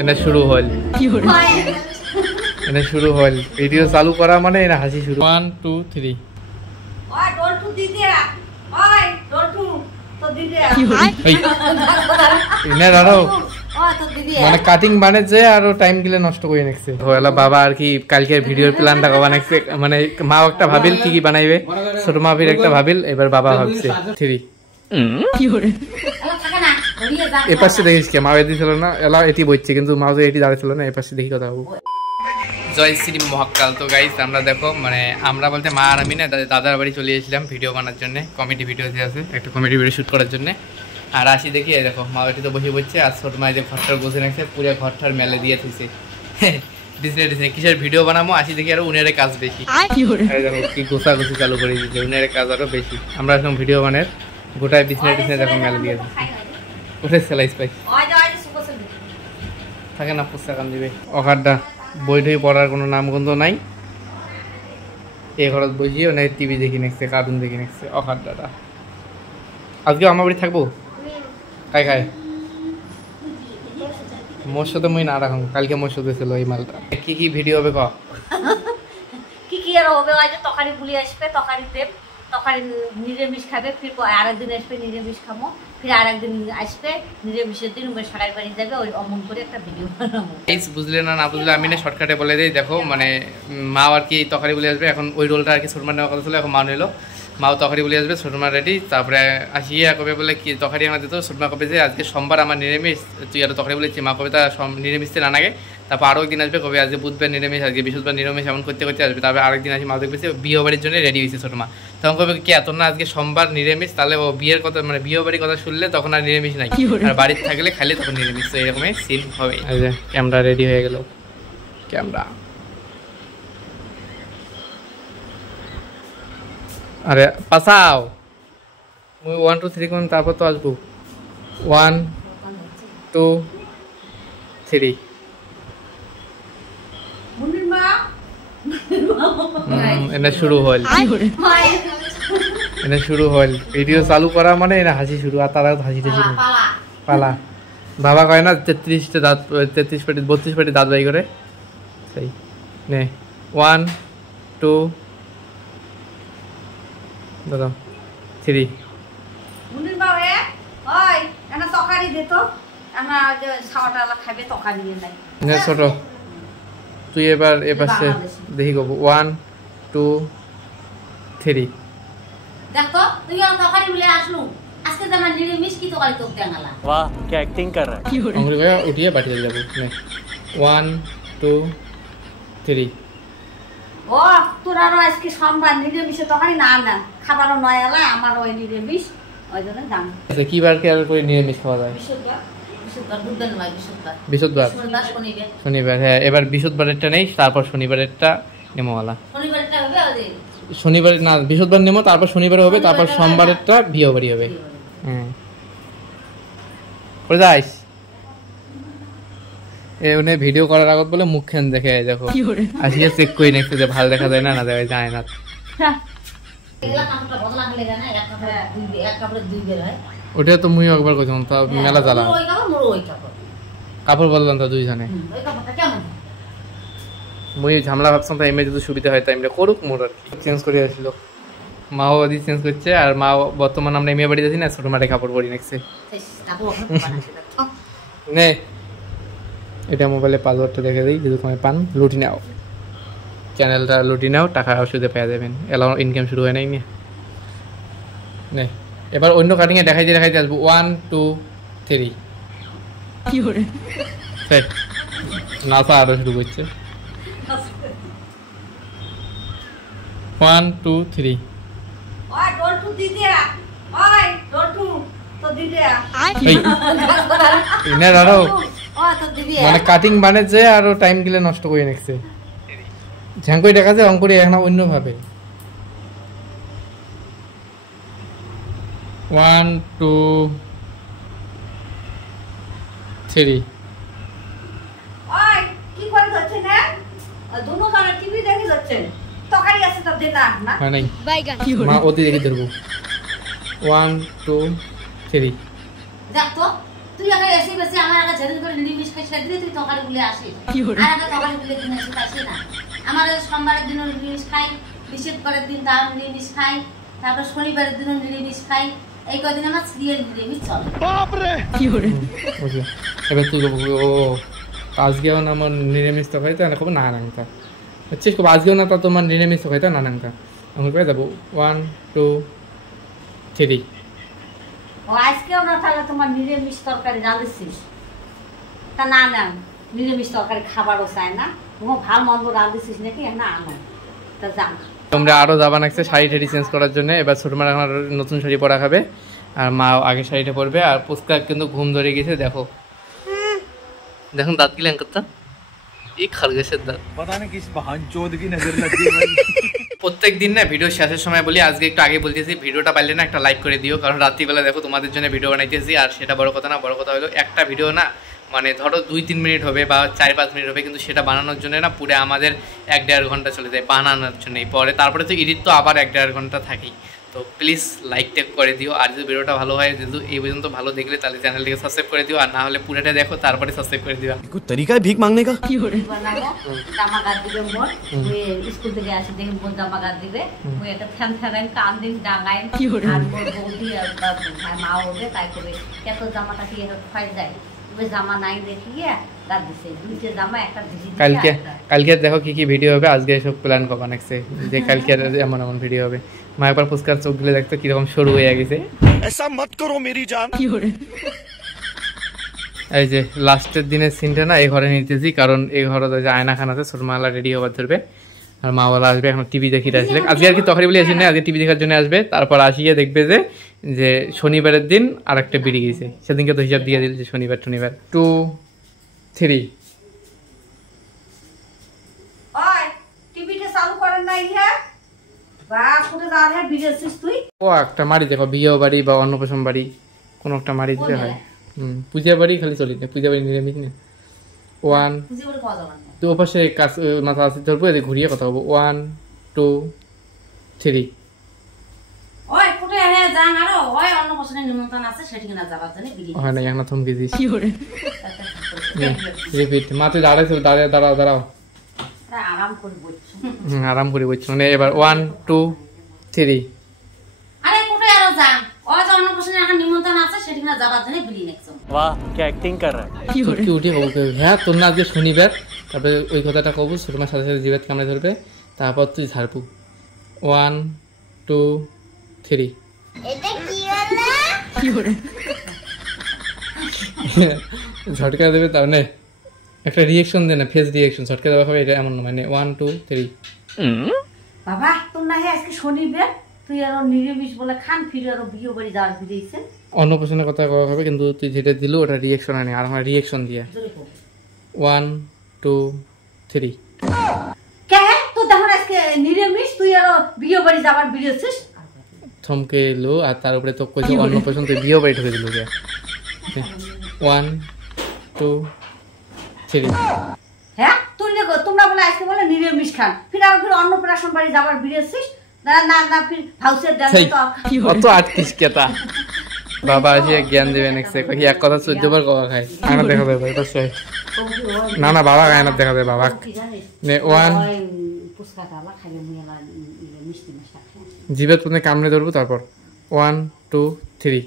এনে শুরু হল এনে শুরু হল ভিডিও চালু করা মানে এনে হাসি শুরু 1 2 3 ওই ডলটু দিদিয়া ওই ডলটু তো দিদিয়া এই এনে রারো ওই তো দিদিয়া মানে কাটিং বানাচ্ছে আর টাইম গিলে নষ্ট করে নেছে হলা বাবা আর কি কালকের ভিডিওর প্ল্যানটা বানাইছে মানে মা একটা ভাবিল কি কি বানাইবে ছোট মাভির একটা ভাবিল এবার বাবা ভাবছে 3 কি করে এপাশে দেখিস কে মা এদি ছিল না এলা এটি বইছে কিন্তু মা তো এটি দাঁড়িয়ে ছিল না এপাশে দেখি কথা বলবো জয় শ্রী মহাকাল। তো গাইস আমরা দেখো মানে আমরা বলতে মা আর আমি না দাদার বাড়ি চলে এসেছিলাম ভিডিও বানার জন্য কমেডি ভিডিও যে আছে একটা কমেডি ভিডিও শুট করার জন্য আর আসি দেখি দেখো মা এটি তো বসে বসছে আর ছোট মা যে ঘরটার বসে রাখছে পুরো ঘরটার মেলে দিয়ে থুইছে ডিসনে কিসের ভিডিও বানাবো আসি দেখি আর উনারে কাজ বেশি দেখো কি গোছাগুছি চালু করে দিচ্ছে উনারে কাজ আরো বেশি আমরা এখন ভিডিও বানার গোটায় ডিসনে দেখো মেলে দিয়ে কোথায় সেলাইস পাই থাকে না পুস্তকান দিবে অকারটা বই টই পড়ার কোনো নামগন্ধ নাই এই ঘরত বসিও না টিভি দেখি নেছে কার্টুন দেখি নেছে অকারটা আজকে আমার বাড়ি থাকবো খাই খাই মোর সাথে মুই না রাখুন কালকে মোর সাথে ছিল এই মালটা কি কি ভিডিও হবে ক কি কি আর হবে ওই যে তরকারি পুলি আসবে তরকারি দেব তরকারি নিরামিষ খাবে ফির আরেকদিন আসবে নিরামিষ খাবো ফির আরেকদিন আসবে নিরামিষের দিন ওই সারাই বাড়ি যাবে ওই অমন করে একটা ভিডিও বানাবো বুঝলে না বুঝলে আমি না শর্টকাটে বলে দিই দেখো মানে মা আর কি তরকারি বলে আসবে এখন ওই রোলটা আর কি ছোট মা নেওয়ার কথা ছিল এখন মা নিল মাও তরকারি বলে আসবে ছোট মা রেডি তারপরে আসিয়া কবে বলে কি তরকারি আমার দিত ছোট মা কবে যে আজকে সোমবার আমার নিরামিষ তুই আরো তরকারি বলেছি মা কবে তা নিরামিষতে না নাগে তারপর আরও একদিন আসবে কবে আজকে বুধবার নিরামিষ আজকে বৃহস্পতিবার নিরামিষ এমন করতে করতে আসবে তারপরে আরেকদিন আসি মা দেখবে বিয়ে বাড়ির জন্য রেডি হয়েছে ছোট মা তখন কবে কি এত না আজকে সোমবার নিরামিষ তাহলে ও বিয়ের কথা মানে বিয়ে বাড়ির কথা শুনলে তখন আর নিরামিষ নাই আর বাড়িতে থাকলে খাইলে তখন নিরামিষ তো এরকমই সিন হবে ক্যামেরা রেডি হয়ে গেল ক্যামেরা আরে পাসাও মুই 1 2 3 কোন তারপর তো আসবো 1 2 3 মুনির মা এনে শুরু হল এনে শুরু হল ভিডিও চালু করা মানে এনে হাসি শুরু আর তারা হাসিতে শুরু পালা বাবা কয় না 33টা দাঁত 33 পেটি 32 পেটি দাঁত বাই করে সেই নে 1 2 দাদা 3 মুনির মা ওই এনা তরকারি দে তো আমরা যে খাওয়াটা খাবে তরকারি দিয়ে নাই নে ছোট তুই এবার এপাশে দেখি গো 1 2 3 দেখো তুই তরকারি বলে আসলু আজকে জানা নিরামিষ কি তরকারি তো দেনালা वाह क्या एक्टिंग कर रहा है अंगुली भाई उठिए बाटी ले जाबो নে 1 2 3 ও তোরা আজকে সোমবার নিরামিষ তরকারি না না খাবারও নয় এলা আমার ওই নিরামিষ ওই জন্য দাম আচ্ছা কি বার কেয়ার করে নিরামিষ খাওয়া যায় বিশুদ্ধবার বুধবার নয় বিশুদ্ধবার শনিবার হ্যাঁ এবার বিশুদ্ধবারেরটা নেই তারপর শনিবারেরটা নেমোওয়ালা শনিবারটা হবে ওই শনিবার না বৃহস্পতিবার নেমো তারপর শনিবার হবে তারপর সোমবারেরটা বিয়ে বাড়ি হবে করে যাইস এ উনি ভিডিও করার আগত বলে মুখখান দেখে দেখো আসিয়া চেক করে নেক্সট যে ভালো দেখা যায় না না দেখা যায় না এগুলা কাপড়টা বদলা হলে না এক কাপড়ে দুই বের হয় ওটা তো মুই একবার কইছিলাম তা মেলা জ্বালা ওই কাপড় মোর ওই কাপড় কাপড় বদলাম তো দুইজনে ওই কাপড়টা কেমন মুই ঝামেলা ভাবছিলাম তাই এমনি যদি সুবিধা হয় তাই এমনি করুক মোর আর কি চেঞ্জ করে আসছিল মাও আদি চেঞ্জ করছে আর মা বর্তমান আমরা মেয়ে বাড়ি যাচ্ছি না ছোট মাঠে কাপড় পরি নেছে নে এটা মোবাইলে পাসওয়ার্ডটা দেখে দিই যদি তুমি পান লুটি নাও চ্যানেলটা লুটি নাও টাকা ওষুধে পেয়ে যাবেন এলাও ইনকাম শুরু হয় নাই নে এবার অন্য কাটিংয়ে দেখাইতে আসবো 1 2 3 কি করে নাসা আরো শুরু করছে 1 2 3 ওই ডলটু দিদিয়া ওই ডলটু তো দিদিয়া এই ইনা রারো ও তো দিদিয়া মানে কাটিং বানাচ্ছে আর টাইম গিলে নষ্ট করে নেছে ঝাঙ্কই দেখা যায় অঙ্কুরি এখন অন্য ভাবে 1 2 3 ওই কি করে যাচ্ছে না দুনো জানা টিভি দেখে যাচ্ছে তরকারি আছে তো দে না হ্যাঁ নাই মা ওদি দেখি ধরবো 1 2 3 দেখ তো তুই আগে এসে বেশি আমার আগে ঝেড়ে করে নিরামিষ খাই সেদিন তুই তরকারি বলে আসিস আর আগে তরকারি বলে দিন এসে আসি না আমার সোমবারের দিনও নিরামিষ খাই বৃহস্পতিবারের দিন তাও নিরামিষ খাই তারপর শনিবারের দিনও নিরামিষ খাই এই কদিন আমার সিরিয়াল নিরামিষ চলে এবার তুই ও আজকেও না আমার নিরামিষ তো খাইতে না খুব না নাংতা হচ্ছে খুব আজকেও না তা তোমার নিরামিষ তো খাইতে না নাংতা আমি করে যাবো 1 2 3 ও আজকেও না তাহলে তোমার নিরামিষ তরকারি রাঁধেছিস তা না না নিরামিষ তরকারি খাবারও চায় না তোমার ভালো মন্দ রাঁধেছিস নাকি না আনো তা জান তোমরা আরও যাবা নাকছে শাড়ি টাড়ি চেঞ্জ করার জন্য এবার ছোট মা আমার নতুন শাড়ি পরা খাবে আর মা আগে শাড়িটা পরবে আর পুস্কা কিন্তু ঘুম ধরে গেছে দেখো দেখুন দাঁত গিলেন করতাম এই খারগেশের দাঁত প্রত্যেক দিন না ভিডিও শেষের সময় বলি আজকে একটু আগে বলতেছি ভিডিওটা পারলে না একটা লাইক করে দিও কারণ রাত্রিবেলা দেখো তোমাদের জন্য ভিডিও বানাইতেছি আর সেটা বড় কথা না বড় কথা হলো একটা ভিডিও না মানে ধরো 2-3 মিনিট হবে বা 4-5 মিনিট হবে কিন্তু সেটা বানানোর জন্য না পুরো আমাদের 1-1.5 ঘন্টা চলে যায় বানানোর জন্যই পরে তারপরে তো এডিট তো আবার 1-1.5 ঘন্টা থাকেই তো প্লিজ লাইক টেক করে দিও আর যদি ভিডিওটা ভালো হয় যেহেতু এই পর্যন্ত ভালো দেখলে তাহলে চ্যানেলটিকে সাবস্ক্রাইব করে দিও আর না হলে পুরোটা দেখো তারপরে সাবস্ক্রাইব করে দিও कुछ तरीका है भीख मांगने का জামা গাছ দিবে মোট স্কুল থেকে আসি দেখি মোট জামা গাছ দিবে ওই একটা ফ্যান ফ্যান কান দিন ডাঙায় আর বৌদি আর মা হবে তাই করে কত জামাটা কি ফাইল যায় জামা নাই দেখিয়ে গাছ দিছে দুইটা জামা একটা দিছি কালকে দেখো কি কি ভিডিও হবে আজকে সব প্ল্যান করা নাকছে যে কালকে এমন এমন ভিডিও হবে মা একবার পুস্কার চোখ গুলো দেখতো কিরকম সরু হয়ে গেছে ऐसा मत करो मेरी जान এই যে লাস্টের দিনের সিনটা না এই ঘরে নিতেছি কারণ এই ঘরে যে আয়না খান আছে ছোট মালা রেডি হবার ধরবে আর মা বলা আসবে এখন টিভি দেখিতে আসলে আজকে আর কি তখনই বলে আসি না আজকে টিভি দেখার জন্য আসবে তারপর আসিয়ে দেখবে যে শনিবারের দিন আর একটা বেরিয়ে গেছে সেদিনকে তো হিসাব দিয়ে দিল যে শনিবার 2 3 ওই টিভিটা চালু করেন নাই হ্যাঁ বা পুরো রাত হ্যাঁ বিরেছিস তুই ও একটা মারি দেখো বিয়ে বাড়ি বা অন্নপ্রাশন বাড়ি কোনো একটা মারি দিতে হয় পূজা বাড়ি খালি চলি না পূজা বাড়ি নিরামিষ না 1 বুঝি বলে কথা বল তো ওপাশে কাজ মাথা আসতে ধরবো এদিকে ঘুরিয়ে কথা বলবো 1 2 3 ওই পুরো হ্যাঁ যান আরো ওই অন্য বছরের নিমন্ত্রণ আছে সেদিকে না যাবার জন্য বিলি হয় না এখন থমকে দিস রিপিট মাতে দাঁড়াও আরাম করে বসছো আরাম করে বসছো মানে এবার 1 2 3 আরে কোথায় আরো যান ওই যে অন্য বছরের এখন নিমন্ত্রণ আছে সেদিকে না যাবার জন্য বিলি নেক্সট वाह क्या एक्टिंग कर रहा है কি উঠে কব হ্যাঁ তোর না আজকে শনিবার তারপরে ওই কথাটা কব ছোট মার সাথে সাথে জিবাত কামড়ে ধরবে তারপর তুই ঝাড়বু 1 2 3 এটা কি হলো ঝটকা দেবে তার মানে একটা রিঅ্যাকশন দে না ফেস রিঅ্যাকশন ঝটকা দেওয়া হবে এটা এমন না মানে 1 2 3 বাবা তোর না হে আজকে শনিবার তুই আরো নিরামিষ বলে খান ফিরে আরো বিয়ে বাড়ি যাওয়ার ফিরেছেন অন্নপ্রাশনের কথা কওয়া হবে কিন্তু তুই যেটা দিল ওটা রিঅ্যাকশন আনে আর আমার রিঅ্যাকশন দিয়ে 1 2 3 কে তো দেখো আজকে নিরামিষ তুই আরো বিয়ে বাড়ি যাওয়ার ফিরেছিস থমকে এলো আর তার উপরে তো কইছে অন্নপ্রাশন তুই বিয়ে বাড়ি ঢুকে দিল 1 2 3 হ্যাঁ তুই তোমরা বলে আজকে বলে নিরামিষ খান ফির অন্নপ্রাশন বাড়ি যাওয়ার ফিরেছিস না না না ফির হাউসের ডাল তো অত আটকিস কেতা বাবা আসি জ্ঞান দেবে নেক্সটে কই এক কথা 14 বার কওয়া খায় আয়না দেখা দেবে এটা সই না না বাবা আয়না দেখা দেবে বাবা নে 1 পুস্কা ডালা খাইলে মুইলা মিষ্টি মিষ্টি জিভে তুমি কামড়ে ধরবো তারপর 1 2 3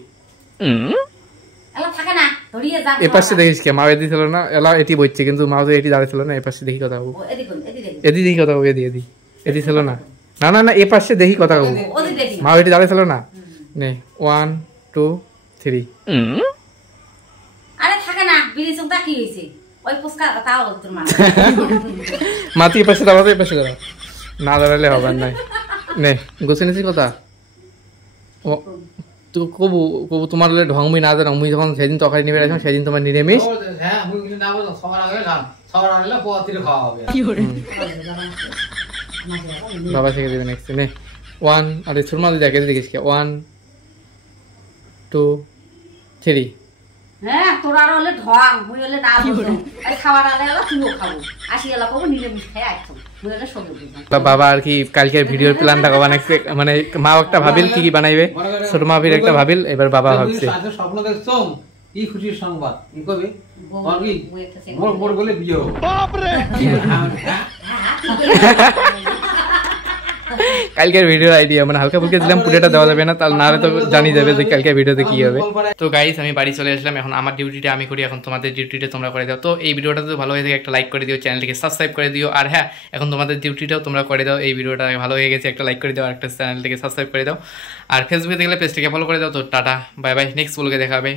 এলা থাকে না ধরিয়ে যা এই পাশে দেখিস কে মা এদি ছিল না এলা এটি বইছে কিন্তু মা তো এটি দাঁড়ায় ছিল না এই পাশে দেখি কথা বলবো এদি দেখি কথা বলবো এদি ছিল না না না না এই পাশে দেখি কথা বলবো মা এটি দাঁড়ায় ছিল না নে 1 2 3 আরে থাকে না বিড়ি চুমটা কি হইছে ওই পুস্কা তাও তোর মা মাতি এই পাশে দাঁড়াও এই পাশে দাঁড়াও না দাঁড়ালে হবে না নে গোছে নিছি কথা ও তো কবু তোমার ঢংমি না জানো মুই যখন সেদিন তরকারি নিবে আসলাম সেদিন তোমার নিরামিষ হ্যাঁ মুই না বলো সবার আগে খান সবার আগে পোয়াতির খাওয়া হবে বাবা শিখে দেবে নেক্সট নে 1 আরে সুরমা দেখে দেখিস কে 1 2 3 হ্যাঁ তোরা হলে ঢং মুই হলে না বুঝো এই খাবার আলে হলো তুইও খাবো আসি এলা কব নিরামিষ খাই আইছো মুই হলে সবে বুঝাম বাবা আর কি কালকের ভিডিওর প্ল্যানটা বানাইছে মানে মা একটা ভাবিল কি কি বানাইবে ছোট মা একটা ভাবিল এবার বাবা ভাবছে স্বপ্ন দেখছো কি খুশির সংবাদ কি কবে বউ- তোর কি বউ একটা ছেলে। মোর মোর বলে বিয়ে হবে। কালকের ভিডিওর আইডিয়া মানে হালকা ফুলকা দিলাম, পুরোটা দেওয়া যাবে না, তাহলে নাহলে তো জানি যাবে যে কালকের ভিডিওতে কি হবে। তো গাইস আমি বাড়ি চলে আসলাম, এখন আমার ডিউটিটা আমি করি, এখন তোমাদের ডিউটিটা তোমরা করে দাও। তো এই ভিডিওটা তো ভালো হয়ে থাকে একটা লাইক করে দিও, চ্যানেলটিকে সাবস্ক্রাইব করে দিও, আর হ্যাঁ এখন তোমাদের ডিউটিটাও তোমরা করে দাও। এই ভিডিওটা ভালো হয়ে গেছে, একটা লাইক করে দাও আর একটা চ্যানেলটিকে সাবস্ক্রাইব করে দাও, আর ফেসবুকে দেখলে পেজটিকে ফলো করে দাও। তো টাটা বাই বাই, নেক্সট ব্লগে দেখা হবে।